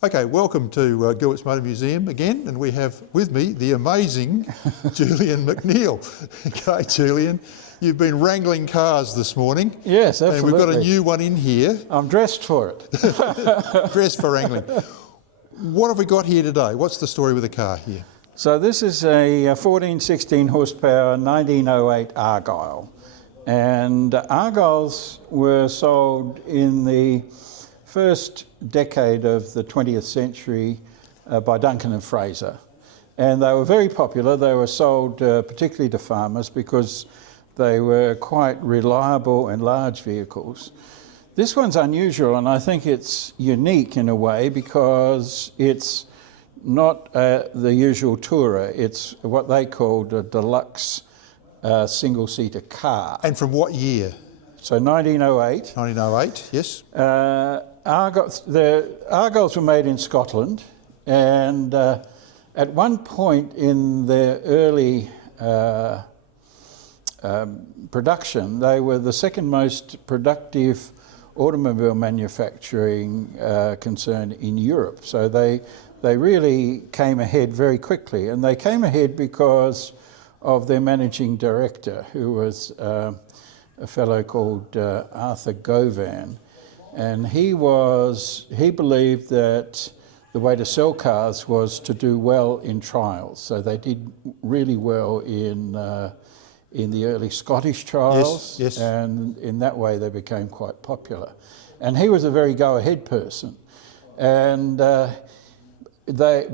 Okay, welcome to Gilbert's Motor Museum again, and we have with me the amazing Julian McNeil. Okay, Julian, you've been wrangling cars this morning. Yes, absolutely. And we've got a new one in here. I'm dressed for it. Dressed for wrangling. What have we got here today? What's the story with the car here? So this is a 16 horsepower 1908 Argyll. And Argylls were sold in the first decade of the 20th century by Duncan and Fraser. And they were very popular. They were sold particularly to farmers because they were quite reliable and large vehicles. This one's unusual, and I think it's unique in a way because it's not the usual tourer. It's what they called a deluxe single-seater car. And from what year? So 1908. 1908, yes. The Argylls were made in Scotland, and at one point in their early production, they were the second most productive automobile manufacturing concern in Europe. So they really came ahead very quickly, and they came ahead because of their managing director, who was a fellow called Arthur Govan. And he believed that the way to sell cars was to do well in trials. So they did really well in the early Scottish trials, yes. And in that way they became quite popular. And he was a very go-ahead person. And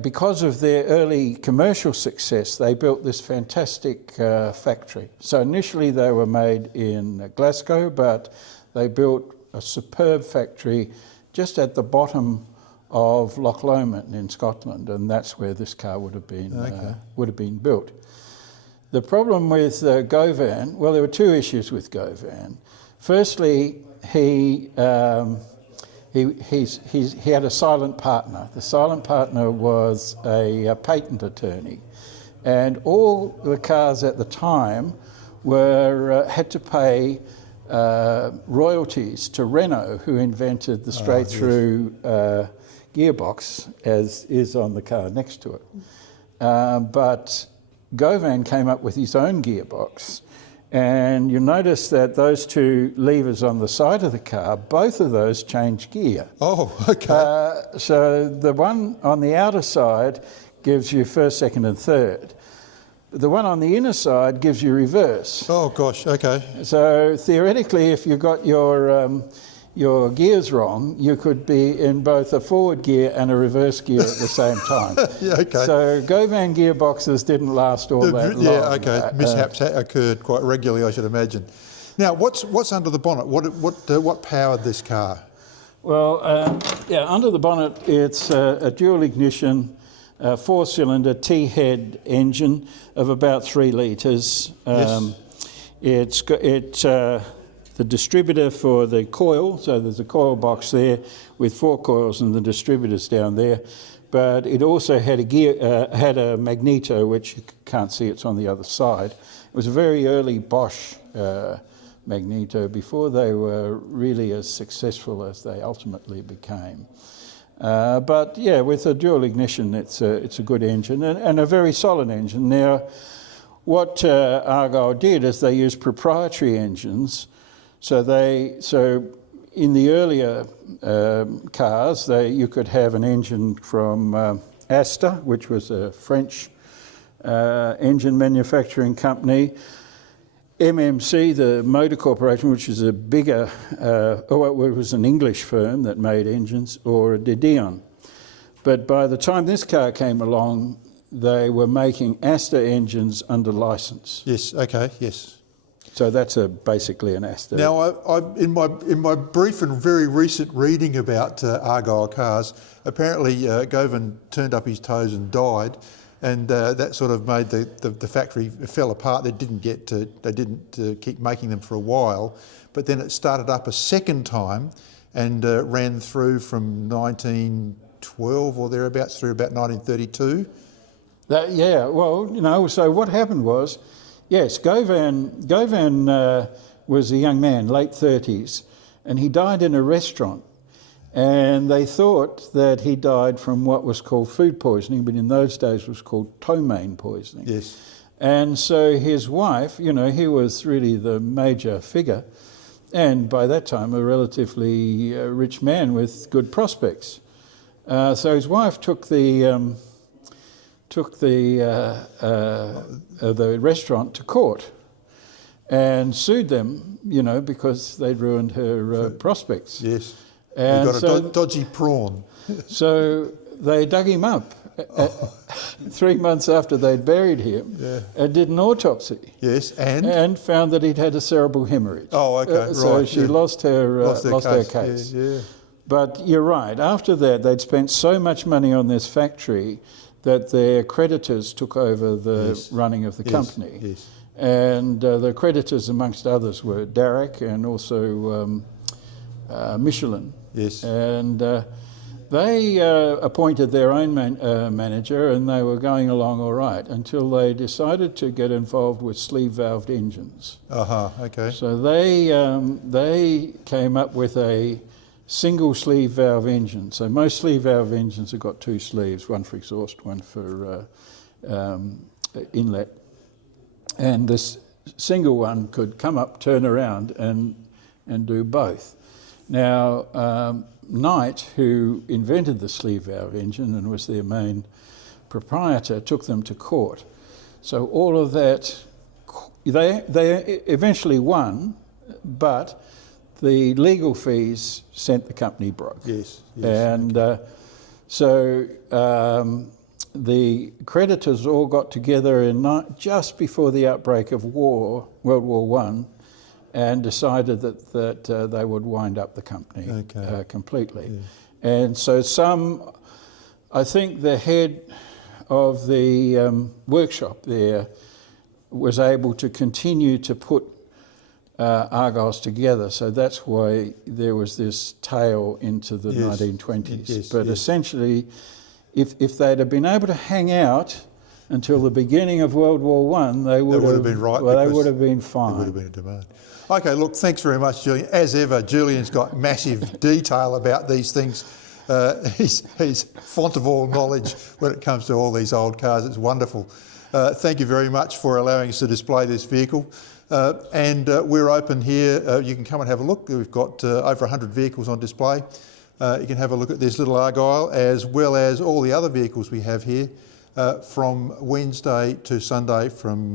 because of their early commercial success, they built this fantastic factory. So initially they were made in Glasgow, but they built a superb factory just at the bottom of Loch Lomond in Scotland, and that's where this car would have been built. The problem with Govan, well, there were two issues with Govan. Firstly, he had a silent partner. The silent partner was a patent attorney, and all the cars at the time had to pay royalties to Renault, who invented the straight-through gearbox, as is on the car next to it. But Govan came up with his own gearbox, and you'll notice that those two levers on the side of the car, both of those change gear. Oh, okay. So the one on the outer side gives you first, second and third. The one on the inner side gives you reverse. Oh gosh, okay. So theoretically, if you got your gears wrong, you could be in both a forward gear and a reverse gear at the same time. Yeah, okay. So Govan gearboxes didn't last all that long. Yeah, okay. Mishaps occurred quite regularly, I should imagine. Now, what's under the bonnet? What powered this car? Well, under the bonnet, it's a dual ignition, four-cylinder T-head engine of about 3 litres. Yes. The distributor for the coil, so there's a coil box there with 4 coils and the distributors down there. But it also had a magneto, which you can't see, it's on the other side. It was a very early Bosch magneto before they were really as successful as they ultimately became. But yeah, with a dual ignition, it's a good engine and a very solid engine. Now, what Argyll did is they used proprietary engines. So in the earlier cars, you could have an engine from Astor, which was a French engine manufacturing company. MMC, the Motor Corporation, which is a bigger, it was an English firm that made engines, or De Dion. But by the time this car came along, they were making Astor engines under license. Yes, okay, yes. So that's basically an Astor. Now, in my brief and very recent reading about Argyll cars, apparently Govan turned up his toes and died, and that sort of made the factory fell apart. They didn't keep making them for a while, but then it started up a second time and ran through from 1912 or thereabouts through about 1932. So what happened was, yes, Govan was a young man, late 30s, and he died in a restaurant. And they thought that he died from what was called food poisoning, but in those days was called ptomaine poisoning. Yes. And so his wife, you know, he was really the major figure, and by that time a relatively rich man with good prospects. So his wife took the restaurant to court and sued them, you know, because they'd ruined her prospects. Yes. And He got a dodgy prawn. So they dug him up 3 months after they'd buried him, and did an autopsy. Yes, and found that he'd had a cerebral hemorrhage. Oh, okay, So right. she lost her case. Yeah. But you're right. After that, they'd spent so much money on this factory that their creditors took over the running of the company. Yes. And the creditors, amongst others, were Darrick and also Michelin. Yes. And they appointed their own manager, and they were going along all right until they decided to get involved with sleeve-valved engines. Okay. So they came up with a single sleeve valve engine. So most sleeve valve engines have got two sleeves, one for exhaust, one for inlet. And this single one could come up, turn around, and do both. Now, Knight, who invented the sleeve valve engine and was their main proprietor, took them to court. So all of that, they eventually won, but the legal fees sent the company broke. Yes. And so the creditors all got together just before the outbreak of war, World War I, and decided that they would wind up the company completely. Yeah. And so I think the head of the workshop there was able to continue to put Argylls together, so that's why there was this tail into the 1920s. Yes, but essentially, if they'd have been able to hang out until the beginning of World War I, they would have been right. Well, they would have been fine. There would have been a demand. Okay, look, thanks very much, Julian. As ever, Julian's got massive detail about these things. He's font of all knowledge when it comes to all these old cars. It's wonderful. Thank you very much for allowing us to display this vehicle. And we're open here. You can come and have a look. We've got over 100 vehicles on display. You can have a look at this little Argyll, as well as all the other vehicles we have here, from Wednesday to Sunday from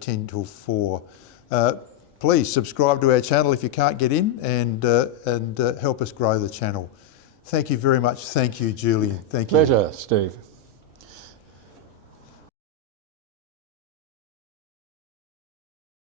10 till 4. Please subscribe to our channel if you can't get in, and help us grow the channel. Thank you very much. Thank you, Julian. Thank you. Pleasure, Steve.